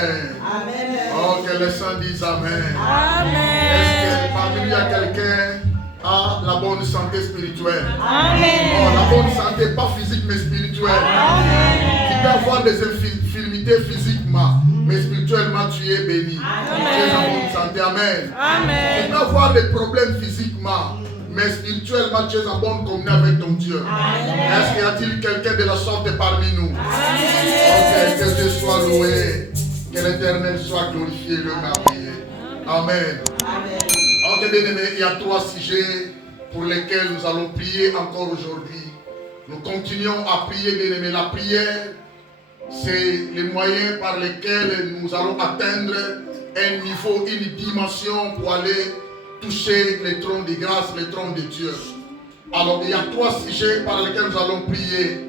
Amen. Oh, que les saints disent Amen. Amen. Est-ce que parmi nous, il y a quelqu'un qui a la bonne santé spirituelle? Amen. Oh, la bonne santé, pas physique, mais spirituelle. Amen. Tu peux avoir des infirmités physiquement, mais spirituellement, tu es béni. Amen. Tu es en bonne santé. Amen. Amen. Tu peux avoir des problèmes physiquement, mais spirituellement, tu es en bonne communion avec ton Dieu. Amen. Est-ce qu'il y a-t-il quelqu'un de la sorte parmi nous? Amen. Ok, que Dieu soit loué, que l'Éternel soit glorifié, le merveilleux. Amen. Amen. Ok, bien aimé, il y a 3 sujets pour lesquels nous allons prier encore aujourd'hui. Nous continuons à prier, bien aimé. La prière, c'est les moyens par lesquels nous allons atteindre un niveau, une dimension pour aller toucher les trônes de grâce, les trônes de Dieu. Alors, il y a 3 sujets par lesquels nous allons prier.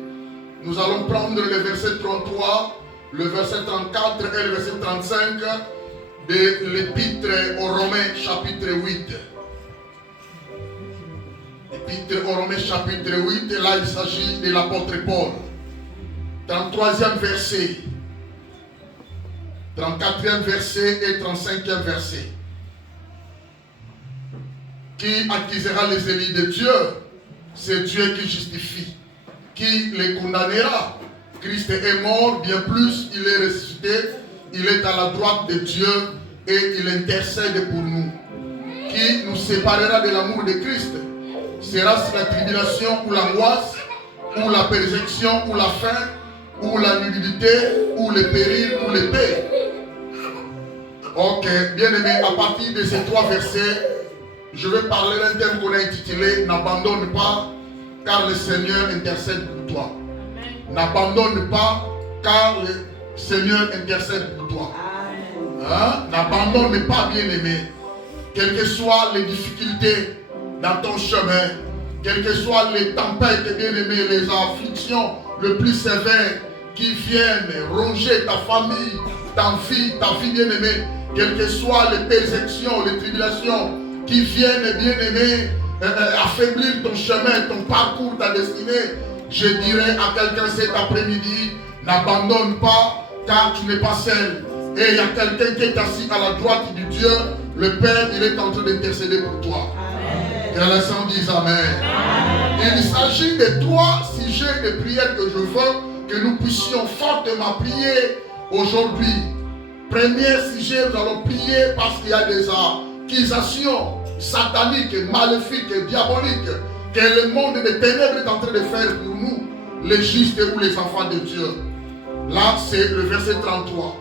Nous allons prendre le verset 33, le verset 34 et le verset 35 de l'épître aux Romains chapitre 8. L'épître aux Romains chapitre 8, et là il s'agit de l'apôtre Paul. 33e verset, 34e verset et 35e verset. Qui accusera les élus de Dieu? C'est Dieu qui justifie. Qui les condamnera? Christ est mort, bien plus, il est ressuscité, il est à la droite de Dieu et il intercède pour nous. Qui nous séparera de l'amour de Christ? Sera-ce la tribulation ou l'angoisse, ou la persécution, ou la faim, ou la nudité, ou le péril, ou l'épée? Ok, bien aimé, à partir de ces 3 versets, je vais parler d'un thème qu'on a intitulé « N'abandonne pas, car le Seigneur intercède pour toi ». N'abandonne pas, car le Seigneur intercède pour toi. Hein? N'abandonne pas, bien-aimé. Quelles que soient les difficultés dans ton chemin, quelles que soient les tempêtes, bien-aimé, les afflictions les plus sévères qui viennent ronger ta famille, ta vie, bien-aimé, quelles que soient les persécutions, les tribulations qui viennent, bien-aimé, affaiblir ton chemin, ton parcours, ta destinée, je dirais à quelqu'un cet après-midi, n'abandonne pas, car tu n'es pas seul. Et il y a quelqu'un qui est assis à la droite du Dieu, le Père, il est en train d'intercéder pour toi. Amen. Que les saints disent Amen. Amen. Il s'agit de 3 sujets de prière que je veux que nous puissions fortement prier aujourd'hui. Premier sujet, nous allons prier parce qu'il y a des accusations sataniques, maléfiques et diaboliques que le monde des ténèbres est en train de faire pour nous, les justes ou les enfants de Dieu. Là, c'est le verset 33.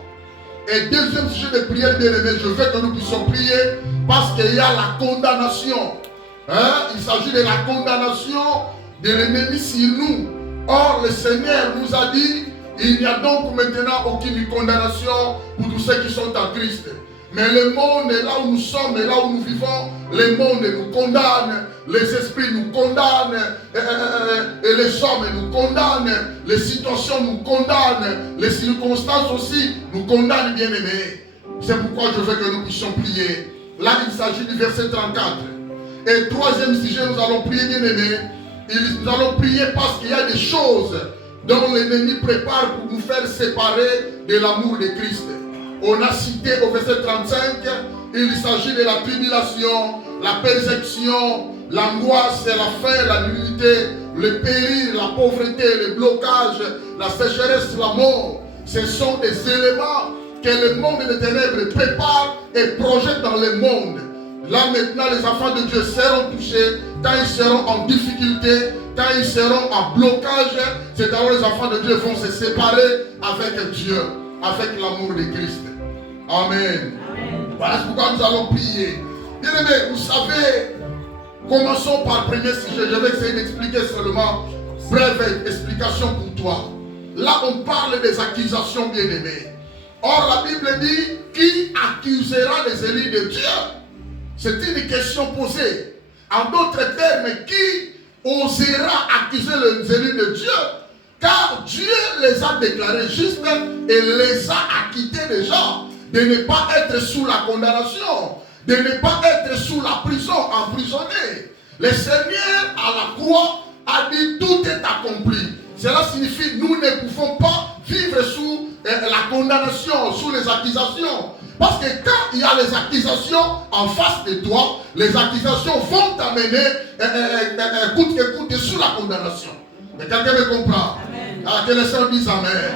Et deuxième sujet de prière, bien aimé, je veux que nous puissions prier parce qu'il y a la condamnation. Hein? Il s'agit de la condamnation de l'ennemi sur nous. Or, le Seigneur nous a dit, il n'y a donc maintenant aucune condamnation pour tous ceux qui sont en Christ. Mais le monde, là où nous sommes, là où nous vivons, le monde nous condamne, les esprits nous condamnent, et les hommes nous condamnent, les situations nous condamnent, les circonstances aussi nous condamnent, bien-aimés. C'est pourquoi je veux que nous puissions prier. Là, il s'agit du verset 34. Et troisième sujet, nous allons prier, bien-aimés. Nous allons prier parce qu'il y a des choses dont l'ennemi prépare pour nous faire séparer de l'amour de Christ. On a cité au verset 35, il s'agit de la tribulation, la persécution, l'angoisse, la faim, la nudité, le péril, la pauvreté, le blocage, la sécheresse, la mort. Ce sont des éléments que le monde des ténèbres prépare et projette dans le monde. Là maintenant, les enfants de Dieu seront touchés quand ils seront en difficulté, quand ils seront en blocage. C'est alors les enfants de Dieu vont se séparer avec Dieu, avec l'amour de Christ. Amen. Amen. Voilà pourquoi nous allons prier. Bien aimé, vous savez, commençons par le premier sujet. Je vais essayer d'expliquer seulement, brève explication pour toi. Là, on parle des accusations, bien aimées. Or, la Bible dit, qui accusera les élus de Dieu? C'est une question posée. En d'autres termes, qui osera accuser les élus de Dieu? Car Dieu les a déclarés justes et les a acquittés déjà de ne pas être sous la condamnation, de ne pas être sous la prison, emprisonné. Le Seigneur à la croix a dit tout est accompli. Cela signifie nous ne pouvons pas vivre sous la condamnation, sous les accusations. Parce que quand il y a les accusations en face de toi, les accusations vont t'amener coûte que coûte sous la condamnation. Mais quelqu'un me comprend? Ah, que les sœurs disent Amen.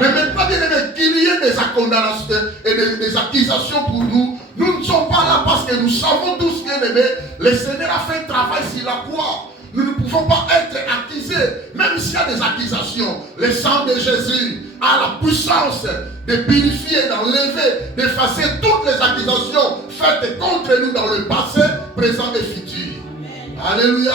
Mais maintenant, bien aimé, qu'il y ait des condamnations et des accusations pour nous, nous ne sommes pas là parce que nous savons tous, bien aimé, le Seigneur a fait un travail sur la croix. Nous ne pouvons pas être accusés, même s'il y a des accusations. Le sang de Jésus a la puissance de purifier, d'enlever, d'effacer toutes les accusations faites contre nous dans le passé, présent et futur. Alléluia.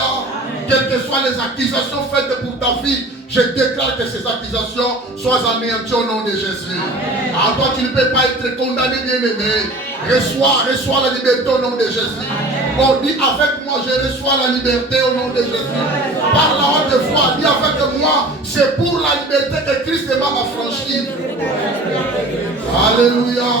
Quelles que soient les accusations faites pour ta vie, je déclare que ces accusations soient anéanties au nom de Jésus. À toi, tu ne peux pas être condamné, bien-aimé. Reçois la liberté au nom de Jésus. On dit avec moi, je reçois la liberté au nom de Jésus. Par la haute voix, dis avec moi, c'est pour la liberté que Christ m'a affranchi. Alléluia.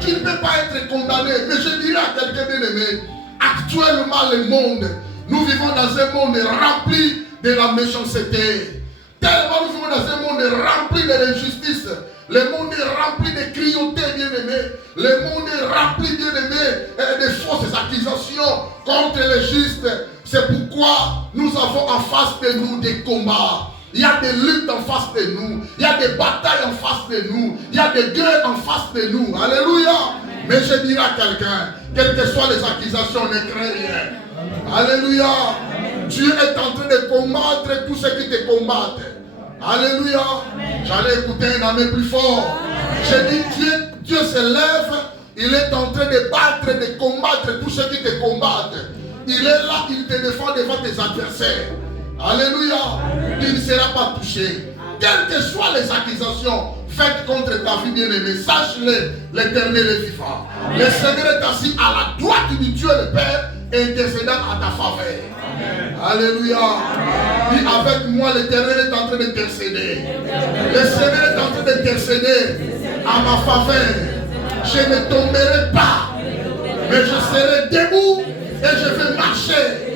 Tu ne peux pas être condamné. Mais je dirais à quelqu'un bien-aimé, actuellement le monde, nous vivons dans un monde rempli de la méchanceté. Tellement nous vivons dans un monde rempli de l'injustice. Le monde est rempli de cruauté, bien-aimé. Le monde est rempli, bien-aimé, de fausses accusations contre les justes. C'est pourquoi nous avons en face de nous des combats. Il y a des luttes en face de nous. Il y a des batailles en face de nous. Il y a des guerres en face de nous. Alléluia. Mais je dirais à quelqu'un, quelles que soient les accusations, ne crains rien. Alléluia. Dieu est en train de combattre tous ceux qui te combattent. Alléluia. J'allais écouter un amen plus fort. J'ai dit, Dieu se lève. Il est en train de battre, de combattre tous ceux qui te combattent. Il est là, il te défend devant tes adversaires. Alléluia. Tu ne seras pas touché. Quelles que soient les accusations faites contre ta vie bien-aimée, sache-le, l'Éternel est vivant. Le Seigneur est assis à la droite du Dieu le Père, intercédant à ta faveur. Alléluia. Dis avec moi, l'Éternel est en train d'intercéder. Le Seigneur est en train d'intercéder à ma faveur. Je ne tomberai pas, mais je serai debout et je vais marcher.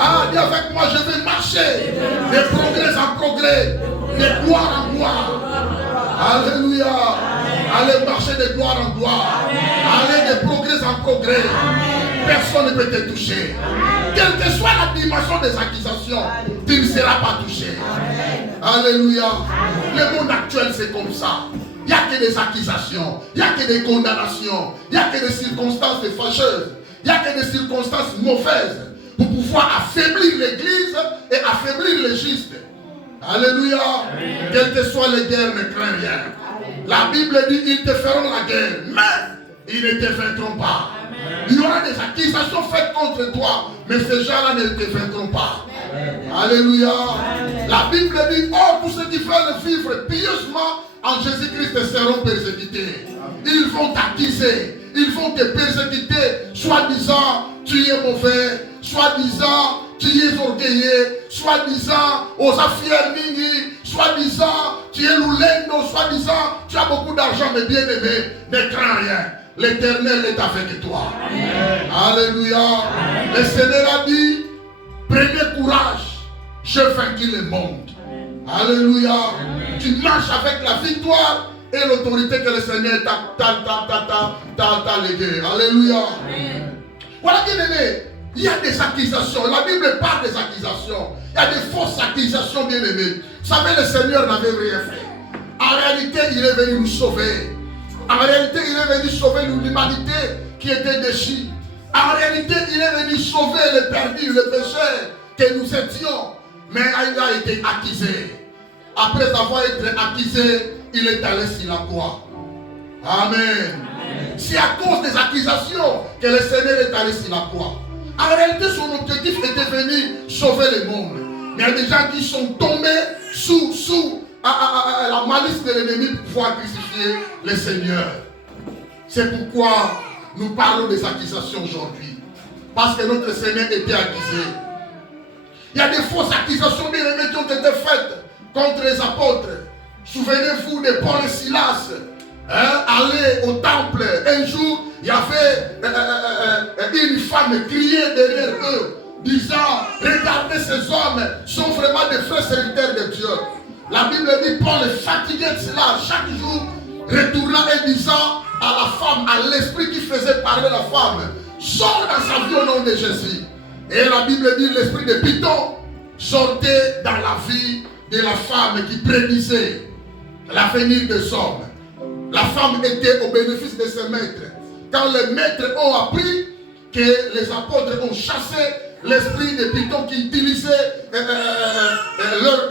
Ah, dis avec moi, je vais marcher de progrès en progrès, de gloire en gloire. Alléluia. Allez marcher de gloire en gloire. Allez de progrès en progrès. Personne ne peut te toucher. Quelle que soit la dimension des accusations, tu ne seras pas touché. Alléluia. Le monde actuel, c'est comme ça. Il n'y a que des accusations. Il n'y a que des condamnations. Il n'y a que des circonstances fâcheuses. Il n'y a que des circonstances mauvaises pour pouvoir affaiblir l'Église et affaiblir les justes. Alléluia. Quelles que soient les guerres, ne crains rien. La Bible dit, ils te feront la guerre, mais ils ne te vaincront pas. Il y aura des accusations faites contre toi, mais ces gens-là ne te vaincront pas. Alléluia. La Bible dit, oh, tous ceux qui veulent vivre pieusement en Jésus-Christ seront persécutés. Ils vont t'accuser, ils vont te persécuter, soi-disant, tu es mauvais, soi-disant, tu es orgueilleux, soi-disant, aux affaires mini, soi-disant, tu es loulendo, soi-disant, tu as beaucoup d'argent, mais bien aimé, ne crains rien. L'Éternel est avec toi. Amen. Alléluia. Amen. Le Seigneur a dit, prenez courage, je vaincu le monde. Alléluia. Amen. Tu marches avec la victoire et l'autorité que le Seigneur t'a léguée. Alléluia. Amen. Voilà, bien aimé. Il y a des accusations. La Bible parle des accusations. Il y a des fausses accusations, bien aimées. Vous savez, le Seigneur n'avait rien fait. En réalité, il est venu nous sauver. En réalité, il est venu sauver l'humanité qui était déchue. En réalité, il est venu sauver les perdus, les pécheurs que nous étions. Mais il a été accusé. Après avoir été accusé, il est allé sur la croix. Amen. C'est à cause des accusations que le Seigneur est allé sur la croix. En réalité, son objectif était venu sauver le monde. Mais il y a des gens qui sont tombés sous la malice de l'ennemi pour pouvoir crucifier le Seigneur. C'est pourquoi nous parlons des accusations aujourd'hui. Parce que notre Seigneur était accusé. Il y a des fausses accusations bien aimées qui ont été faites contre les apôtres. Souvenez-vous de Paul et Silas. Aller au temple. Un jour, il y avait une femme criée derrière eux, disant, regardez ces hommes sont vraiment des vrais serviteurs de Dieu. La Bible dit, Paul est fatigué de cela, chaque jour, retournant et disant à la femme, à l'esprit qui faisait parler la femme, sors dans sa vie au nom de Jésus. Et la Bible dit, l'esprit de Python sortait dans la vie de la femme qui prédisait l'avenir des hommes. La femme était au bénéfice de ses maîtres. Quand les maîtres ont appris que les apôtres ont chassé l'esprit de Python qui utilisait leur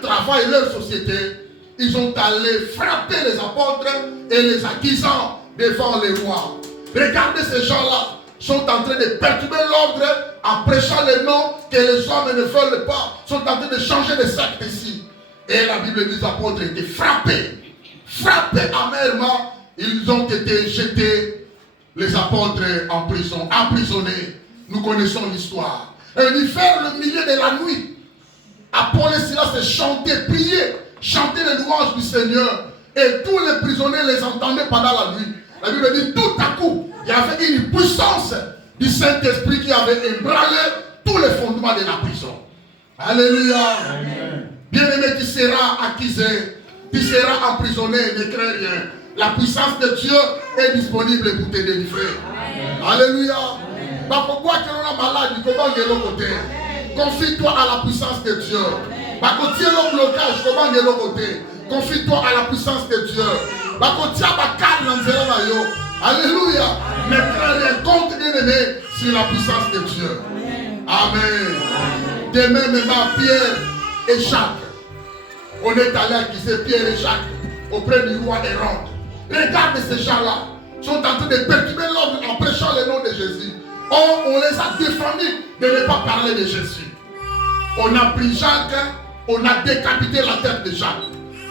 travail, leur société, ils ont allé frapper les apôtres et les accusant devant les rois. Regardez, ces gens-là sont en train de perturber l'ordre en prêchant les noms que les hommes ne veulent pas, sont en train de changer de secte ici. Et la Bible dit, les apôtres étaient frappés amèrement. Ils ont été jetés, les apôtres en prison, emprisonnés. Nous connaissons l'histoire. Et il dit, vers le milieu de la nuit, Paul et Silas se chantaient, priaient, chantaient les louanges du Seigneur. Et tous les prisonniers les entendaient pendant la nuit. La Bible dit, tout à coup, il y avait une puissance du Saint-Esprit qui avait ébranlé tous les fondements de la prison. Alléluia. Bien-aimé, tu seras accusé, tu seras emprisonné, ne crains rien. La puissance de Dieu est disponible pour te délivrer. Alléluia. Pourquoi tu es malade, comment il est l'autre côté? Confie-toi à la puissance de Dieu. Quand tu es le blocage, comment il est l'autre côté? Confie-toi à la puissance de Dieu. Alléluia. Ne crains rien, compte bien-aimé sur la puissance de Dieu. Amen. Demain, maintenant, Pierre et Jacques. On est allé accuser Pierre et Jacques auprès du roi Hérode. Regarde ces gens-là. Sont en train de perturber l'ordre en prêchant le nom de Jésus. Or, on les a défendus de ne pas parler de Jésus. On a pris Jacques, on a décapité la tête de Jacques.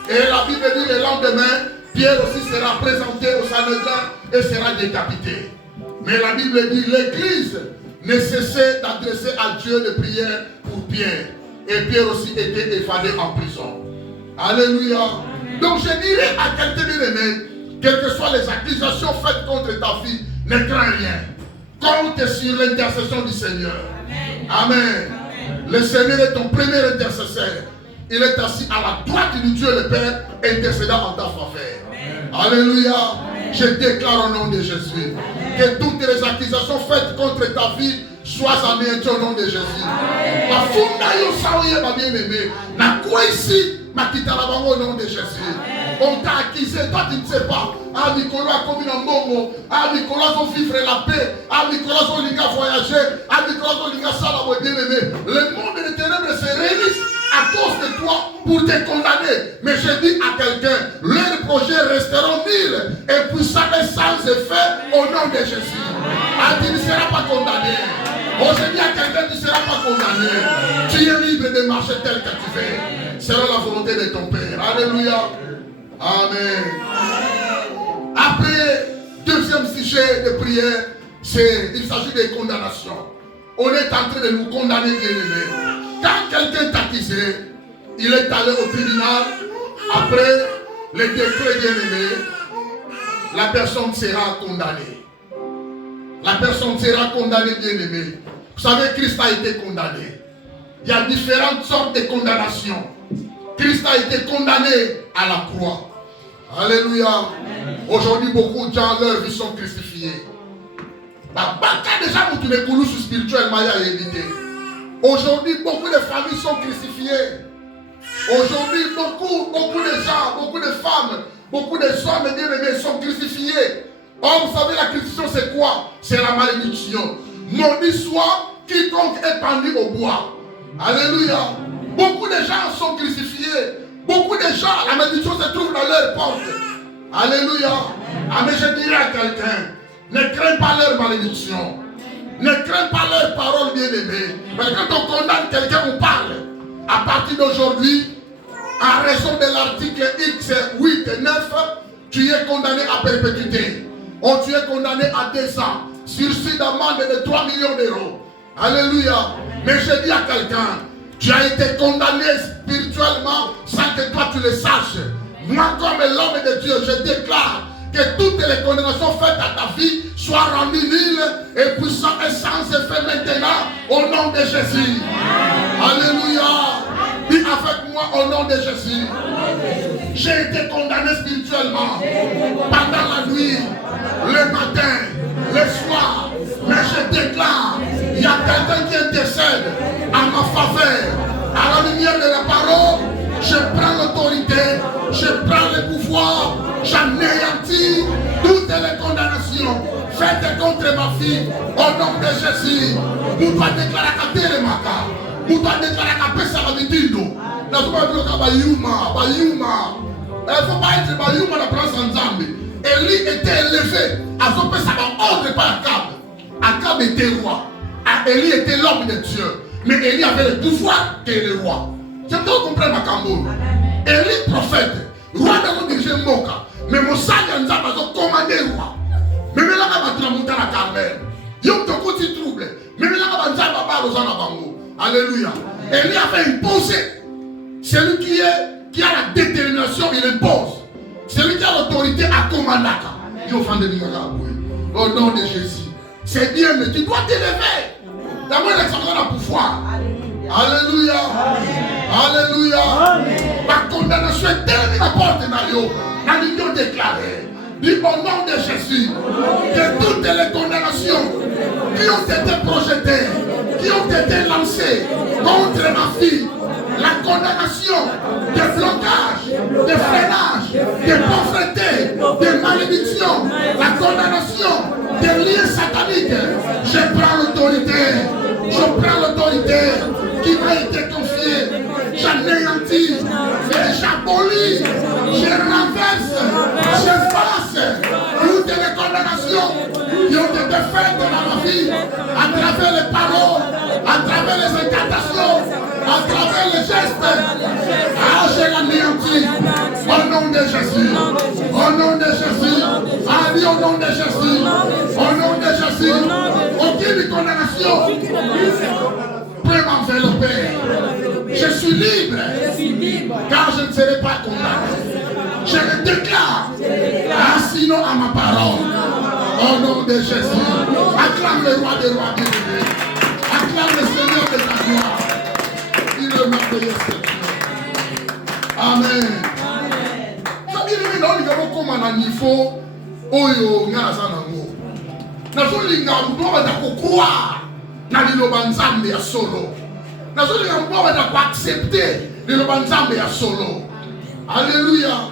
Et la Bible dit le lendemain, Pierre aussi sera présenté au Sanhédrin et sera décapité. Mais la Bible dit l'Église ne cessait d'adresser à Dieu des prières pour Pierre. Et Pierre aussi était évadé en prison. Alléluia. Donc je dirais à quelqu'un bien-aimé, quelles que soient les accusations faites contre ta vie, ne crains rien. Compte sur l'intercession du Seigneur. Amen. Amen. Le Seigneur est ton premier intercesseur. Il est assis à la droite du Dieu le Père, intercédant en ta faveur. Alléluia. Amen. Je déclare au nom de Jésus. Amen. Que toutes les accusations faites contre ta vie soient anéanties au nom de Jésus. Ma funda yo saoye ma bien-aimé. Na quoi ici, ma kitalabango au nom de Jésus. On t'a accusé, toi tu ne sais pas. Ah, Nicolas a commis un bongo. Ah, Nicolas a vivre la paix. Ah, Nicolas a voyager. Ah, Nicolas a salabo bien-aimé. Le monde des ténèbres se réunissent à cause de toi pour te condamner. Mais je dis à quelqu'un, leurs projets resteront nuls et puissants et sans effet au nom de Jésus. Ah, tu ne seras pas condamné. Oh, je dis à quelqu'un, tu ne seras pas condamné. Tu es libre de marcher tel que tu veux. C'est la volonté de ton Père. Alléluia. Amen. Après, deuxième sujet de prière, il s'agit de condamnation. On est en train de nous condamner, bien-aimés. Quand quelqu'un t'a accusé, il est allé au tribunal. Après le décret, bien-aimé, la personne sera condamnée. La personne sera condamnée, bien-aimé. Vous savez, Christ a été condamné. Il y a différentes sortes de condamnations. Christ a été condamné à la croix. Alléluia. Aujourd'hui, beaucoup de gens, leurs vies sont crucifiées. Spirituellement, il y a évité. Aujourd'hui, beaucoup de familles sont crucifiées. Aujourd'hui, beaucoup de gens, beaucoup de femmes, beaucoup de hommes bien-aimés sont crucifiés. Or, vous savez, la crucifixion, c'est quoi? C'est la malédiction. Maudit soit quiconque est pendu au bois. Alléluia. Beaucoup de gens sont crucifiés. Beaucoup de gens, la malédiction se trouve dans leur porte. Alléluia. Ah, mais je dirais à quelqu'un, ne crains pas leur malédiction. Ne crains pas leurs paroles, bien-aimées. Mais quand on condamne quelqu'un, on parle. À partir d'aujourd'hui, en raison de l'article X 8 et 9, tu es condamné à perpétuité. Ou tu es condamné à 2 ans. Sursis d'amende de 3 millions d'euros. Alléluia. Mais je dis à quelqu'un, tu as été condamné spirituellement sans que toi tu le saches. Moi, comme l'homme de Dieu, je déclare que toutes les condamnations faites à ta vie soient rendues nulles et puissantes et sans effet maintenant au nom de Jésus. Alléluia. Dis avec moi au au nom de Jésus. J'ai été condamné spirituellement pendant la nuit, le matin, le soir. Mais je déclare, il y a quelqu'un qui intercède à ma faveur. À la lumière de la parole, je prends l'autorité, je prends le pouvoir, j'anéantis toutes les condamnations faites contre ma fille au nom de Jésus. Nous devons déclarer à Télémaka, nous devons déclarer à Pessalavitindo. Nous devons déclarer à Bayuma. Il ne faut pas être Bayuma dans la place en Zambie. Élie était élevé à son père, ça va ordre par Akab. Akab était roi. Élie était l'homme de Dieu. Mais Élie avait le pouvoir que le roi. C'est pour comprendre ma Cameroun. Élie prophète. Roi n'a dirigé Moka. Mais mon sang en Zambie a commandé roi. Mais là, on va monter la Carmel. Il y a un petit trouble. Mais là, on va monter la Bango. Alléluia. Élie avait imposé. Celui qui a la détermination, il impose. Celui qui a l'autorité à commander. Au nom de Jésus. C'est bien, mais tu dois t'élever. D'abord, l'exemple de pouvoir. Alléluia. Alléluia. Ma condamnation est tellement à porte dans l'union déclarée. Dis au nom de Jésus que toutes les condamnations qui ont été projetées, qui ont été lancées contre ma fille, la condamnation de blocage, de freinage, de pauvreté, de malédiction, la condamnation des liens sataniques, je prends l'autorité qui m'a été confiée, j'anéantis, j'abolis, je renverse, j'efface toutes les condamnations qui ont été faites dans ma vie à travers les paroles, à travers les incantations, à travers les gestes. Ah, je l'anéantis au nom de Jésus, au nom de Jésus, allez au nom de Jésus, au nom de Jésus, aucune condamnation peut m'envelopper. Je suis libre, car je ne serai pas condamné. Je le déclare, sinon à ma parole, au nom de Jésus. Acclame le roi des rois bien-aimés, acclame le Seigneur de ta gloire. Il est merveilleux, Seigneur. Amen. Sabili na oli gabo koma na niveau oyo ngasa nango. Nazolinga mbo ba kokroire na liloba nzambe ya solo. Nazolinga mbo ba accepter liloba nzambe ya solo. Alléluia.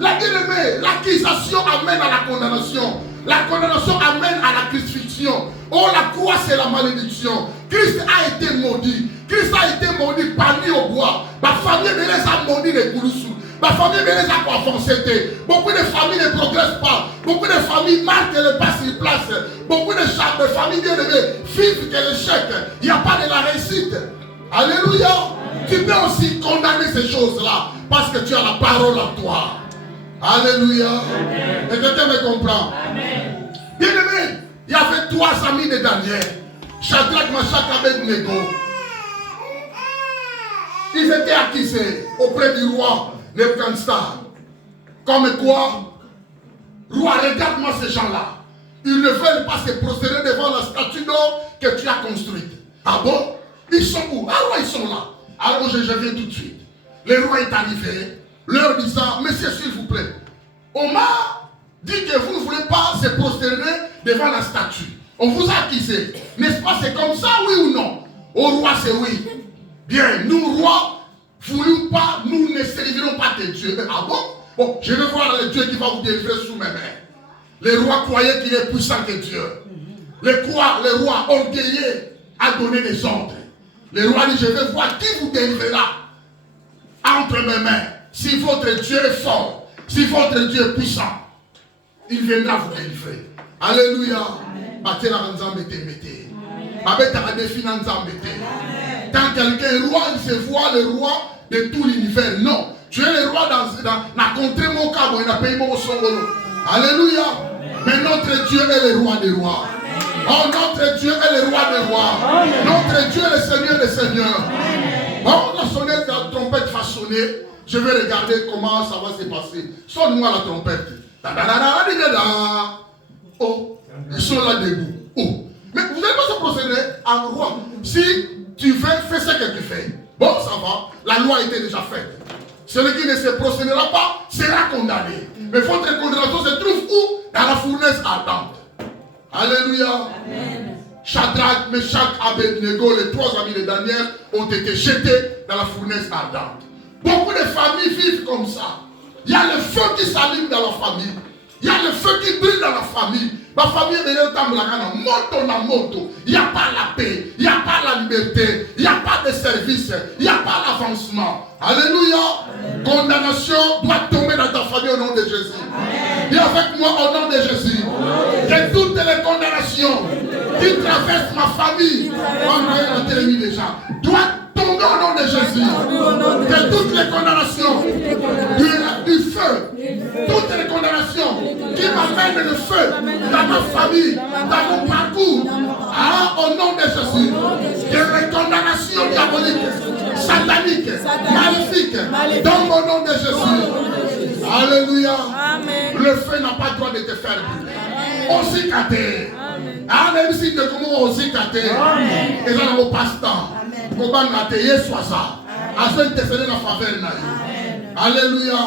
La bien-aimée, l'accusation amène à la condamnation. La condamnation amène à la crucifixion. Oh, la croix, c'est la malédiction. Christ a été maudit. Christ a été maudit, banni au bois. Ma famille me les a maudits les Gouloussous. Ma famille me les a avancés. Beaucoup de familles ne progressent pas. Beaucoup de familles marquent le pas sur place. Beaucoup de familles bien-aimées vivent que l'échec. Il n'y a pas de la réussite. Alléluia. Tu peux aussi condamner ces choses-là parce que tu as la parole en toi. Alléluia. Amen. Et quelqu'un me comprend. Amen. Bien-aimé, il y avait 3 amis de Daniel. Shadrach, Meshach, Abednego. Ils étaient accusés auprès du roi Nebuchadnezzar. Comme quoi, roi, regarde-moi ces gens-là. Ils ne veulent pas se prosterner devant la statue d'or que tu as construite. Ah bon? Ils sont où? Ah ouais, ils sont là. Alors je viens tout de suite. Le roi est arrivé, leur disant, monsieur s'il vous plaît, on m'a dit que vous ne voulez pas se prosterner devant la statue. On vous a accusé. N'est-ce pas? C'est comme ça, oui ou non? Au roi, c'est oui. Bien, nous, rois, voulons pas, nous ne servirons pas tes dieux. Ah bon? Bon, je vais voir le Dieu qui va vous délivrer sous mes mains. Le roi croyait qu'il est puissant que Dieu. Le roi orgueilleux a donné des ordres. Le roi dit, je vais voir qui vous délivrera entre mes mains. Si votre Dieu est fort, si votre Dieu est puissant, il viendra vous délivrer. Alléluia. Quand quelqu'un est roi, il se voit le roi de tout l'univers. Non. Tu es le roi dans la contrée mon cabo et dans le pays mon songolo. Alléluia. Mais notre Dieu est le roi des rois. Oh, notre Dieu est le roi des rois. Notre Dieu est le Seigneur des seigneurs. Bon, la sonnette, la trompette va sonner. Je vais regarder comment ça va se passer. Sonne-moi la trompette. Oh, ils sont là debout. Oh. Mais vous n'allez pas se procéder à roi. Si tu fais ce que tu fais. Bon, ça va. La loi était déjà faite. Celui qui ne se prosternera pas sera condamné. Mais votre condamnation se trouve où? Dans la fournaise ardente. Alléluia. Amen. Shadrach, Meshach, Abednego, les 3 amis de Daniel, ont été jetés dans la fournaise ardente. Beaucoup de familles vivent comme ça. Il y a le feu qui s'allume dans la famille. Il y a le feu qui brille dans la famille. Ma famille est venue dans la moto na moto. Il n'y a pas la paix. Il n'y a pas la liberté. Il n'y a pas de service. Il n'y a pas l'avancement. Alléluia. Amen. Condamnation doit tomber dans ta famille au nom de Jésus. Viens avec moi au nom de Jésus. Que toutes les condamnations qui traversent ma famille, déjà, doivent tomber au nom de Jésus. Que toutes les condamnations du feu, toutes les condamnations qui m'amènent le feu dans ma famille, dans mon parcours, au nom de Jésus, que les condamnations diaboliques, sataniques, maléfiques, dans mon nom de Jésus. Alléluia. Amen. Le feu n'a pas le droit de te faire brûler. Aussi caté. Même si tu comment aussi caté. Et dans le passe-temps. Comment mater soit ça. Afin de te faire la faveur. Alléluia.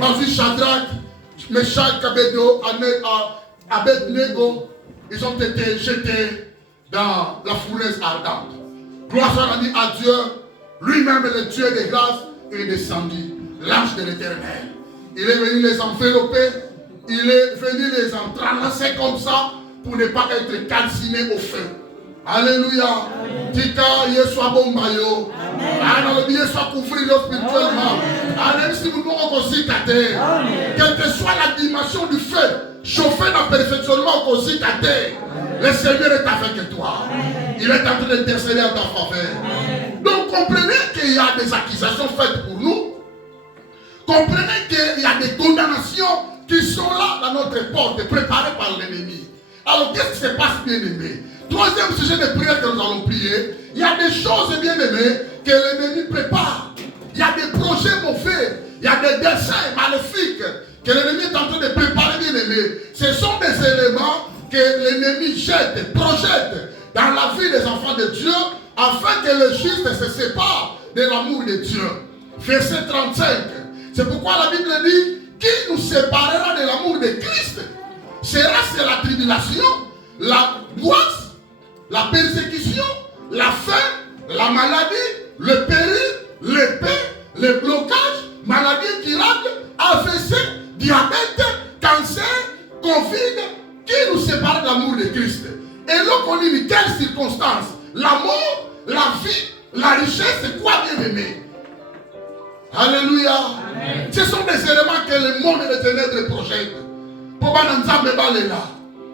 Vas-y, Shadrach, Meshach, Abednego, ils ont été jetés dans la fournaise ardente. Gloire soit rendue à Dieu. Lui-même, le Dieu de grâce, est descendu. L'ange de l'Éternel. Il est venu les envelopper. Il est venu les entrelacer comme ça pour ne pas être calciné au feu. Alléluia. Tika Yeswa Bombayo. Alors le soit couvrir spirituellement. Même si vous n'aurez aussi caté. Quelle que soit la dimension du feu, chauffer dans le perfectionnement aussi caté. Le Seigneur est avec toi. Il est en train d'intercéder en ta faveur. Donc comprenez qu'il y a des accusations faites pour nous. Comprenez qu'il y a des condamnations qui sont là dans notre porte, préparées par l'ennemi. Alors qu'est-ce qui se passe, bien-aimé? Troisième sujet de prière que nous allons prier, il y a des choses, bien-aimées, que l'ennemi prépare. Il y a des projets mauvais, il y a des desseins maléfiques que l'ennemi est en train de préparer, bien-aimé. Ce sont des éléments que l'ennemi jette, projette dans la vie des enfants de Dieu, afin que le juste se sépare de l'amour de Dieu. Verset 35. C'est pourquoi la Bible dit, qui nous séparera de l'amour de Christ? Sera-ce la tribulation, la angoisse, la persécution, la faim, la maladie, le péril, l'épée, le blocage, maladie incurable, AVC, diabète, cancer, Covid, qui nous sépare de l'amour de Christ? Et là, on dit, quelles circonstances? La mort, la vie, la richesse, c'est quoi, bien-aimé? Alléluia. Amen. Ce sont des éléments que le monde des ténèbres projette. Pour Bananzambe Balela,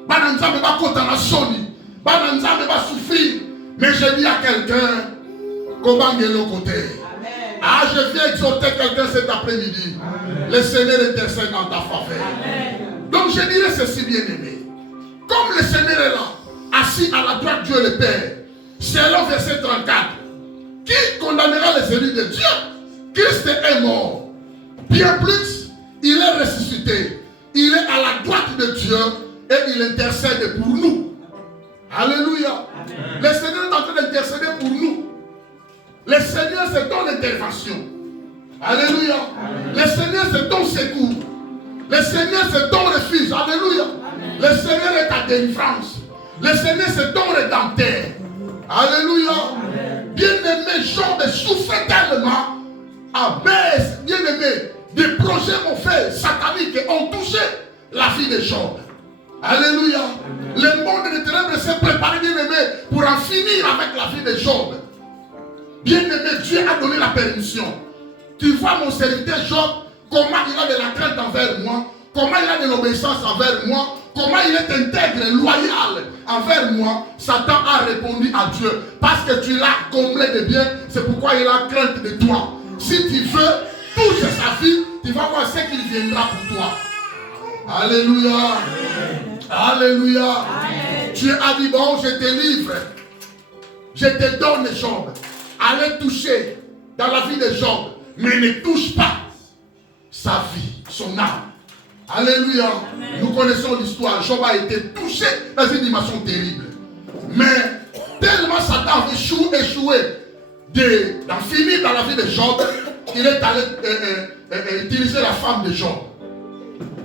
Bananzambe Bakotana Soni, Bananzambe va souffrir. Mais je dis à quelqu'un, Kobangelo côté. Ah, je viens exhorter quelqu'un cet après-midi. Le Seigneur intercède dans ta faveur. Amen. Donc je dirais ceci, bien-aimé. Comme le Seigneur est là, assis à la droite de Dieu le Père, selon verset 34, qui condamnera les élus de Dieu? Christ est mort. Bien plus, il est ressuscité. Il est à la droite de Dieu et il intercède pour nous. Alléluia. Amen. Le Seigneur est en train d'intercéder pour nous. Le Seigneur, c'est ton intervention. Alléluia. Amen. Le Seigneur, c'est ton secours. Le Seigneur, c'est ton refuge. Alléluia. Amen. Le Seigneur est ta délivrance. Le Seigneur, c'est ton rédempteur. Alléluia. Bien-aimé, Job souffre tellement. Abaisse, bien-aimé, des projets mauvais, sataniques ont touché la vie de Job. Alléluia. Amen. Le monde des ténèbres s'est préparé, bien-aimé, pour en finir avec la vie de Job. Bien-aimé, Dieu a donné la permission. Tu vois mon serviteur Job, comment il a de la crainte envers moi, comment il a de l'obéissance envers moi, comment il est intègre, loyal envers moi. Satan a répondu à Dieu. Parce que tu l'as comblé de bien, c'est pourquoi il a crainte de toi. Si tu veux toucher sa vie, tu vas voir ce qu'il viendra pour toi. Alléluia. Amen. Alléluia. Amen. Dieu a dit, bon, je te livre. Je te donne Job. Allez toucher dans la vie de Job. Mais ne touche pas sa vie, son âme. Alléluia. Amen. Nous connaissons l'histoire. Job a été touché dans une dimension terrible. Mais tellement Satan a échoué d'en finir dans la vie de Job, il est allé utiliser la femme de Job.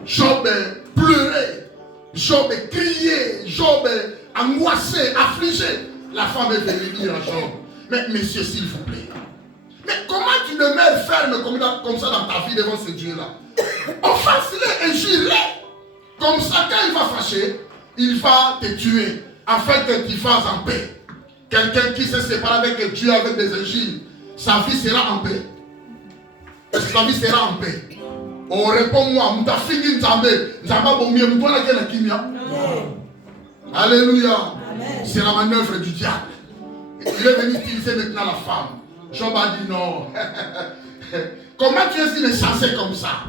Job pleurait, Job criait, Job angoissé, affligé. La femme est venue dire à Job, mais monsieur, s'il vous plaît, mais comment tu demeures ferme comme ça dans ta vie devant ce Dieu-là? Offense-le, injure-le. Comme ça, quand il va fâcher, il va te tuer, afin que tu fasses en paix. Quelqu'un qui se sépare avec Dieu avec des injures, sa vie sera en paix. Est-ce que sa vie sera en paix? On répond-moi, Alléluia. C'est la manœuvre du diable. Il est venu utiliser maintenant la femme. Job a dit non. Comment tu es insensé comme ça?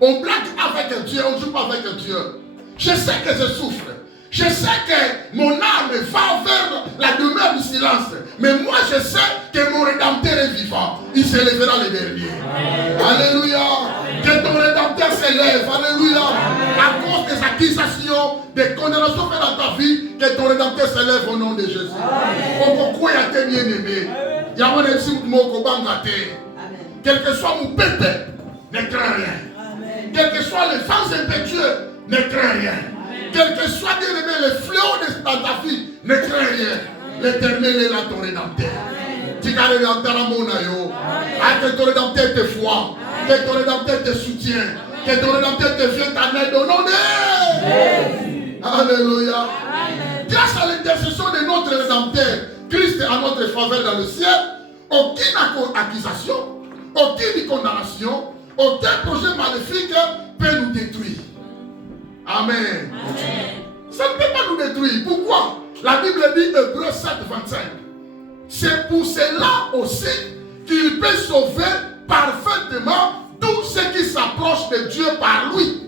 On blague avec Dieu, on ne joue pas avec Dieu. Je sais que je souffre. Je sais que mon âme va vers la demeure du silence. Mais moi je sais que mon Rédempteur est vivant. Il se lèvera le dernier. Alléluia. Que ton Rédempteur s'élève. Alléluia. À cause des accusations, des condamnations faites dans ta vie, que ton Rédempteur s'élève au nom de Jésus. Pourquoi il y a été bien aimé? Il y a un MC Moko Bangate. Quel que soit mon pépé, ne crains rien. Quel que soit les vents impétueux, ne crains rien. Quel que soit bien aimé les fléaux dans ta vie, ne crains rien. L'Éternel est là, ton Rédempteur. Tu as le Rédempteur à mon aïe. Que ton Rédempteur te voit. Que ton Rédempteur te soutient. Que ton Rédempteur te vienne en aide au nom de Jésus. Alléluia. Grâce à l'intercession de notre Rédempteur, Christ est à notre faveur dans le ciel. Aucune accusation, aucune condamnation, aucun projet maléfique peut nous détruire. Amen. Ça ne peut pas nous détruire. Pourquoi? La Bible dit Hébreux 7, 25. C'est pour cela aussi qu'il peut sauver parfaitement tous ceux qui s'approchent de Dieu par lui.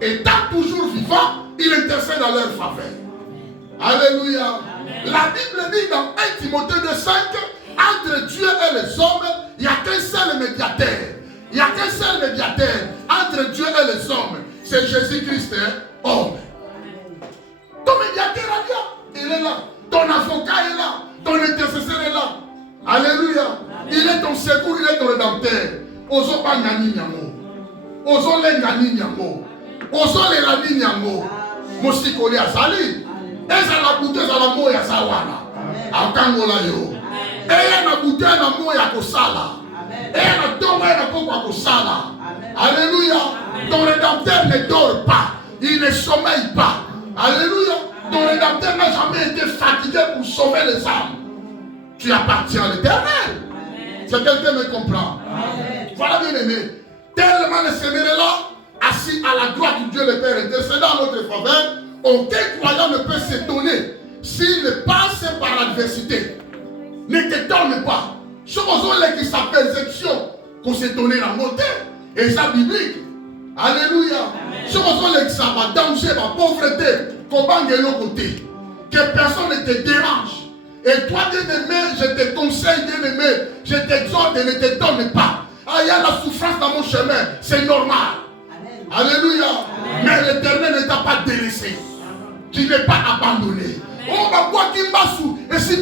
Étant toujours vivant, il intercède dans leur faveur. Alléluia. La Bible dit dans 1 Timothée 2,5, entre Dieu et les hommes, il n'y a qu'un seul médiateur. Il n'y a qu'un seul médiateur entre Dieu et les hommes. C'est Jésus-Christ, homme. Ton médiateur est là. Il est là. Ton avocat est là. Ton intercesseur est là. Alléluia. Il est ton secours, il est ton rédempteur. Ozo pas nyani nyango. Ozo le nyani nyango. Ozo le lani nyango. Mosikoli azali. Eza la bouteille za la moya sawana. Akangola yo. Eya na bouteille na moya kosala. Eya na tonga na pokwa kosala. Alléluia. Ton rédempteur ne dort pas. Il ne sommeille pas. Alléluia. Ton rédempteur n'a jamais été fatigué pour sauver les âmes. Tu appartiens à l'Éternel. C'est quelqu'un me comprend. Voilà bien aimé. Tellement le Seigneur est là, assis à la droite de Dieu le Père, intercédant en notre faveur, aucun croyant ne peut s'étonner s'il passe par l'adversité. Ne t'étonne pas. Ce qui s'appelle section, qu'on s'étonne dans le côté, et ça biblique. Alléluia. Ce qui s'appelle danger, la pauvreté, qu'on va de l'autre côté. Que personne ne te dérange. Et toi, bien-aimé, je te conseille, bien-aimé, je t'exhorte, ne t'étonne pas. Ah, il y a la souffrance dans mon chemin, c'est normal. Alléluia. Mais l'Éternel ne t'a pas délaissé. Tu n'es pas abandonné. On va voir Kimbasu, et si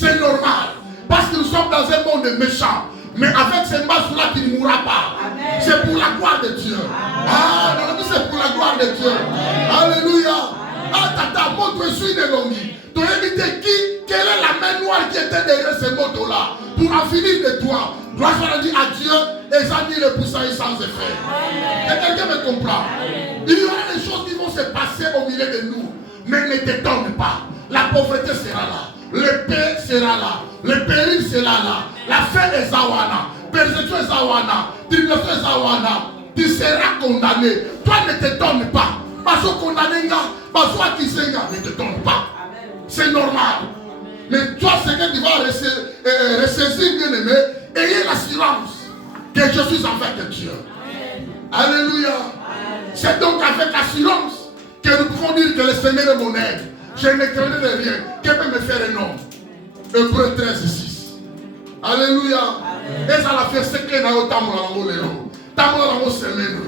c'est normal. Parce que nous sommes dans un monde méchant. Mais avec ces masses-là, tu ne mourras pas. C'est pour la gloire de Dieu. Ah, non, c'est pour la gloire de Dieu. Alléluia. Ah, tata, montre-moi une longue. Tu as évité qui? Quelle est la main noire qui était derrière ces motos-là? Pour en finir de toi. Gloire soit dit à Dieu, et ça dit le puissant et sans effet. Et quelqu'un me comprend. Il y aura des choses qui vont se passer au milieu de nous. Mais ne t'étonne pas. La pauvreté sera là. Le paix sera là. Le péril sera là. La faim est zawana. Persécution est zawana. Tribulation est zawana. Tu seras condamné. Toi ne t'étonne pas. Parce que condamné, parce que tu sais, ne t'étonne pas. C'est normal. Mais toi, ce que tu vas ressaisir, bien aimé, ayez l'assurance que je suis avec Dieu. Alléluia. C'est donc avec assurance que nous pouvons dire que le Seigneur est mon aide. Je ne craindrai de rien. Qui peut me faire un homme? Hébreux 13, 6. Alléluia. Et ça l'a fait ce que nous avons semaine.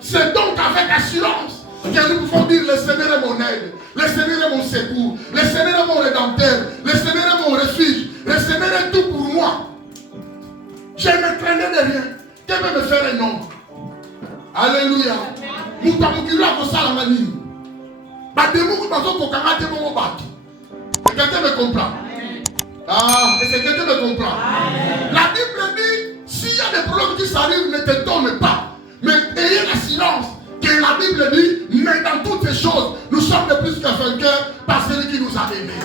C'est donc avec assurance que nous pouvons dire le Seigneur est mon aide. Le Seigneur est mon secours. Le Seigneur est mon rédempteur. Le Seigneur est mon refuge. Le Seigneur est Je ne craignais de rien. Qui peut me faire un nom? Alléluia. Quelqu'un me comprend? Ah, est-ce que quelqu'un me comprend? La Bible dit, s'il y a des problèmes qui s'arrivent, ne te donne pas. Mais ayez la silence. Que la Bible dit, mais dans toutes ces choses, nous sommes de plus qu'un vainqueur par celui qui nous a aimés.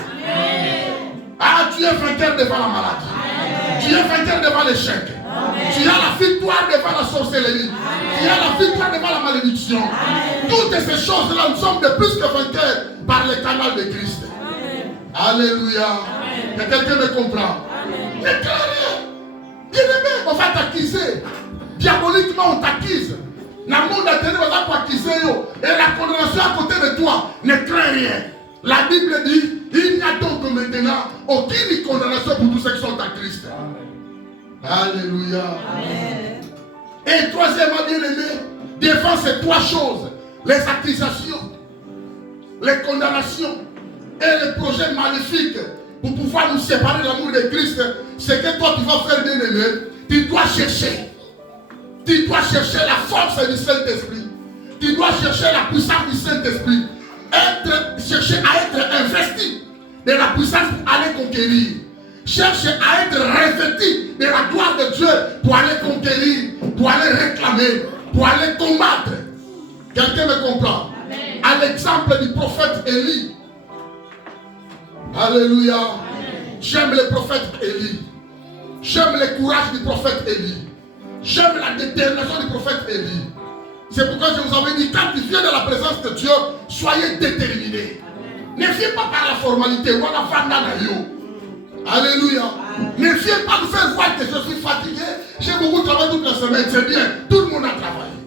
Ah, tu es vainqueur devant la maladie. Tu es vainqueur devant l'échec. Tu as la victoire devant la sorcellerie. Tu as la victoire devant la malédiction. Toutes ces choses-là, nous sommes de plus que vainqueurs par le canal de Christ. Alléluia. Que quelqu'un me comprend. Ne crains rien. Bien-aimé, on va t'accuser. Diaboliquement, on t'accuse. Dans le monde intérieur, on va t'accuser. Et la condamnation à côté de toi, ne crains rien. La Bible dit, il n'y a donc maintenant aucune condamnation pour tous ceux qui sont en Christ. Alléluia. Amen. Et troisièmement, bien-aimé, devant ces trois choses, les accusations, les condamnations et les projets maléfiques pour pouvoir nous séparer de l'amour de Christ, c'est que toi tu vas faire, bien-aimé, tu dois chercher. Tu dois chercher la force du Saint-Esprit. Tu dois chercher la puissance du Saint-Esprit. Chercher à être investi de la puissance pour aller conquérir. Cherche à être revêtu de la gloire de Dieu pour aller conquérir, pour aller réclamer, pour aller combattre. Quelqu'un me comprend? Amen. À l'exemple du prophète Élie. Alléluia. J'aime le prophète Élie. J'aime le courage du prophète Élie. J'aime la détermination du prophète Élie. C'est pourquoi je vous avais dit, quand tu viens de la présence de Dieu, soyez déterminés. Ne viens pas par la formalité. Alléluia. Ne viens pas nous faire voir que je suis fatigué. J'ai beaucoup travaillé toute la semaine. C'est bien. Tout le monde a travaillé.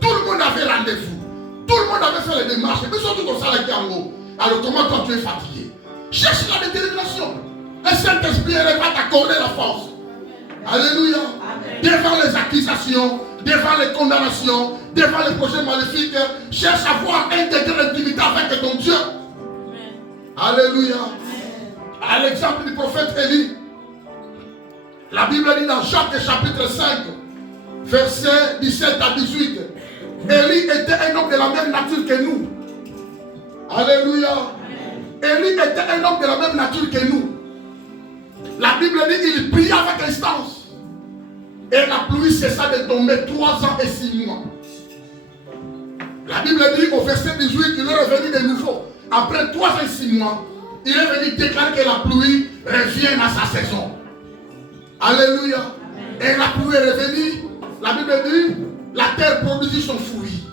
Tout le monde avait rendez-vous. Tout le monde avait fait les démarches. Mais surtout comme ça, là, qui est en haut. Alors comment toi tu es fatigué? Cherche la détermination. Le Saint-Esprit va t'accorder la force. Alléluia. Devant les accusations, devant les condamnations, devant les projets maléfiques, cherche à avoir un degré d'intimité avec ton Dieu. Alléluia. À l'exemple du prophète Élie, la Bible dit dans Jacques chapitre 5, versets 17 à 18, Élie était un homme de la même nature que nous. Alléluia. Élie était un homme de la même nature que nous. La Bible dit qu'il priait avec instance. Et la pluie cessa de tomber 3 ans et 6 mois. La Bible dit au verset 18 qu'il est revenu de nouveau. Après 3 ans et 6 mois, il est venu déclarer que la pluie revienne à sa saison. Alléluia. Et la pluie est revenue. La Bible dit, la terre produisit son fruit.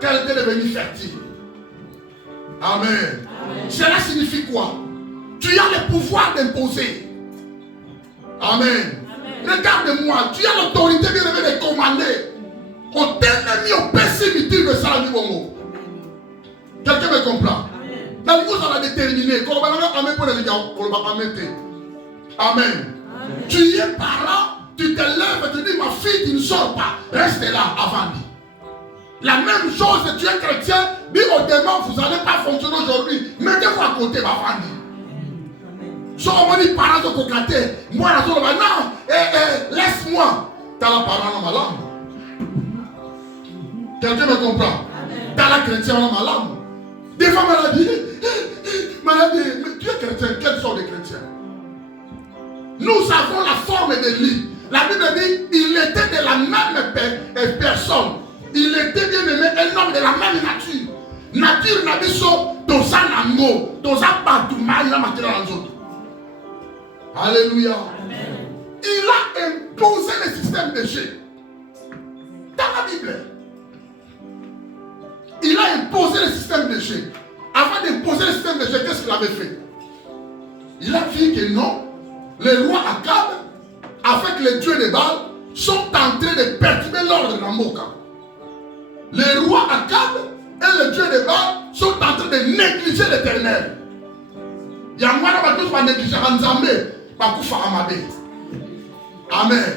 Qu'elle était devenue fertile. Amen. Cela signifie quoi? Tu as le pouvoir d'imposer. Amen. Regarde-moi, tu as l'autorité de commander. Au ennemi, au pessimité de ça du bon. Quelqu'un me comprend? Dans le on a déterminé. Amen. Tu es parent, tu te lèves et tu dis, ma fille, tu ne sors pas. Reste là avant lui. La même chose, tu es chrétien, dis au démon, vous n'allez pas fonctionner aujourd'hui. Mettez-vous à côté, ma famille. Si on dit parents de cocaté, moi, non, laisse-moi. Tu as la parole dans ma langue. Quelqu'un me comprend? Tu as la chrétienne dans ma langue. Des fois, maladie, mais tu es chrétien, quelle sorte de chrétien? Nous avons la forme de lui. La Bible dit, il était de la même personne. Il était bien aimé, un homme de la même nature. Nature n'a pas dans sa langue, dans sa batouma, il a matière dans l'autre. Alléluia. Amen. Il a imposé le système de G. Dans la Bible. Il a imposé le système de G. Avant d'imposer le système de G, qu'est-ce qu'il avait fait? Il a dit que non, le roi Akab, avec les dieux de Baal, sont en train de perturber l'ordre dans Moka. Le roi Akab et les dieux de Baal sont en train de négliger l'Éternel. Il y a moins de choses qui négligent Nzambé. Amen.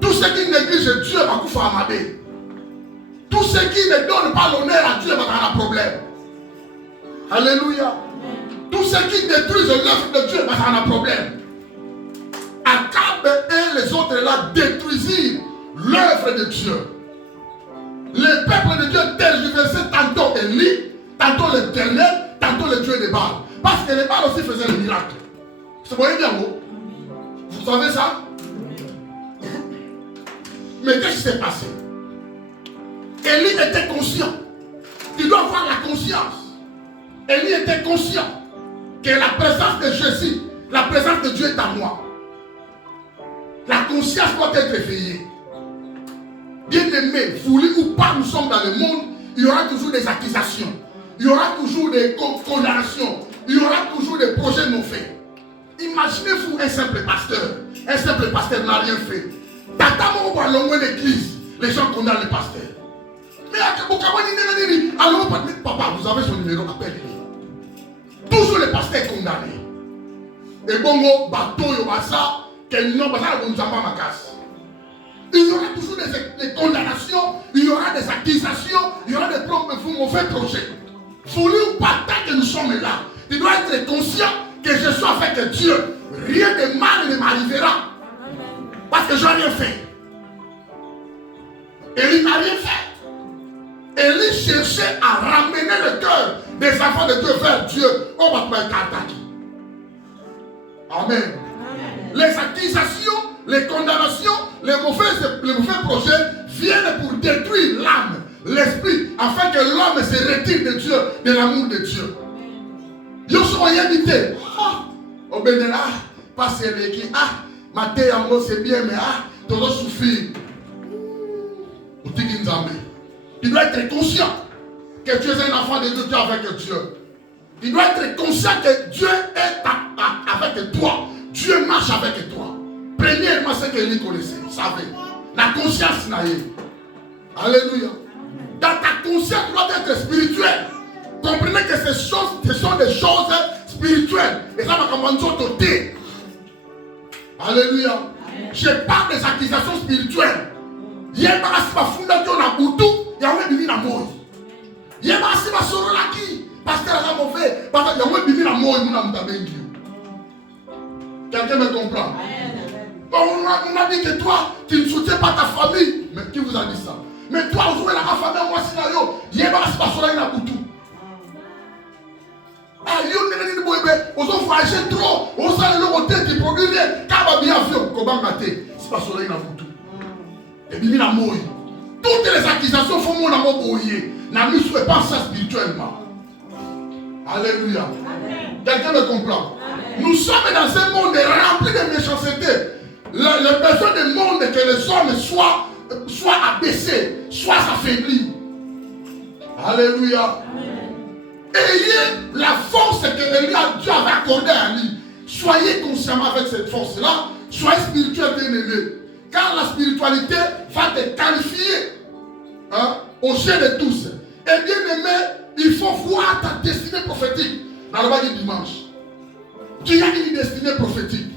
Tous ceux qui négligent Dieu, tous ceux qui ne donnent pas l'honneur à Dieu, il y a un problème. Alléluia. Tous ceux qui détruisent l'œuvre de Dieu, il y a un problème. Akab et les autres là détruisirent l'œuvre de Dieu. Le peuple de Dieu tergiversait tantôt Élie, tantôt l'Éternel, tantôt le Dieu des Baals. Parce que les Baals aussi faisaient le miracle. Vous voyez bien, vous savez ça? Mais qu'est-ce qui s'est passé? Élie était conscient. Tu dois avoir la conscience. Élie était conscient que la présence de Jésus, la présence de Dieu est à moi. La conscience doit être éveillée. Bien-aimés, voulu ou pas, nous sommes dans le monde, il y aura toujours des accusations. Il y aura toujours des condamnations. Il y aura toujours des projets non faits. Imaginez-vous un simple pasteur. Un simple pasteur n'a rien fait. Tata va l'envoyer l'église. Les gens condamnent le pasteur. Mais alors, papa, vous avez son numéro, appelez-le. Toujours le pasteur condamné. Et bon, bateau, ça, qu'il n'y a pas ma casse. Il y aura toujours des condamnations, il y aura des accusations, il y aura des mauvais projets. Voulu ou pas, tant que nous sommes là, tu dois être conscient que je suis avec Dieu. Rien de mal ne m'arrivera. Parce que je n'ai rien fait. Élie n'a rien fait. Élie cherchait à ramener le cœur des enfants de Dieu vers Dieu. On va pas être attaqué. Amen. Les accusations, les condamnations, les mauvais projets viennent pour détruire l'âme, l'esprit, afin que l'homme se retire de Dieu, de l'amour de Dieu. Yo suis invité. Au Bénin, parce que les qui, maté amour c'est bien, mais tout doit suffire. Tu dois être conscient que tu es un enfant de Dieu, tu es avec Dieu. Tu dois être conscient que Dieu est avec toi. Dieu marche avec toi. Premièrement, c'est que lui connaissait, vous savez. La conscience n'a rien. Alléluia. Dans ta conscience, tu dois être spirituel. Comprenez que ce sont des choses spirituelles. Et ça va commencer au côté. Alléluia. Je parle des accusations spirituelles. Il y a un funda qui a boutou, il y a un bébé dans le monde. Il y a un soro là qui, parce qu'elle a mauvais, parce qu'il y a un bébé dans le monde, quelqu'un me comprend? On a dit que toi, tu ne soutiens pas ta famille. Mais qui vous a dit ça? Mais toi, vous jouez la famille, moi, c'est là, il y a un soro là qui a boutou. Vous avez voyagé trop, vous allez le côté qui produit rien, car va bien faire, comment mater, c'est pas cela qui a boutou. Et puis, toutes les accusations font mon amour brouillé. N'a mis pas ça spirituellement. Alléluia. Quelqu'un me comprend? Amen. Nous sommes dans un monde rempli de méchanceté. Les personnes du monde que les hommes soient abaissés, soient affaiblis. Alléluia. Amen. Ayez la force que Dieu avait accordée à lui. Soyez consciemment avec cette force-là. Soyez spirituel bien-aimé. Car la spiritualité va te qualifier aux yeux de tous. Et bien aimé, il faut voir ta destinée prophétique. Dans le bas du dimanche, tu as une destinée prophétique.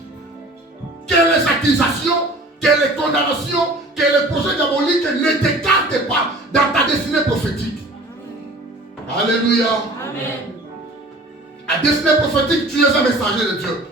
Que les accusations, que les condamnations, que les projets diaboliques ne t'écartent pas dans ta destinée prophétique. Alléluia. Amen. La destinée prophétique, tu es un messager de Dieu.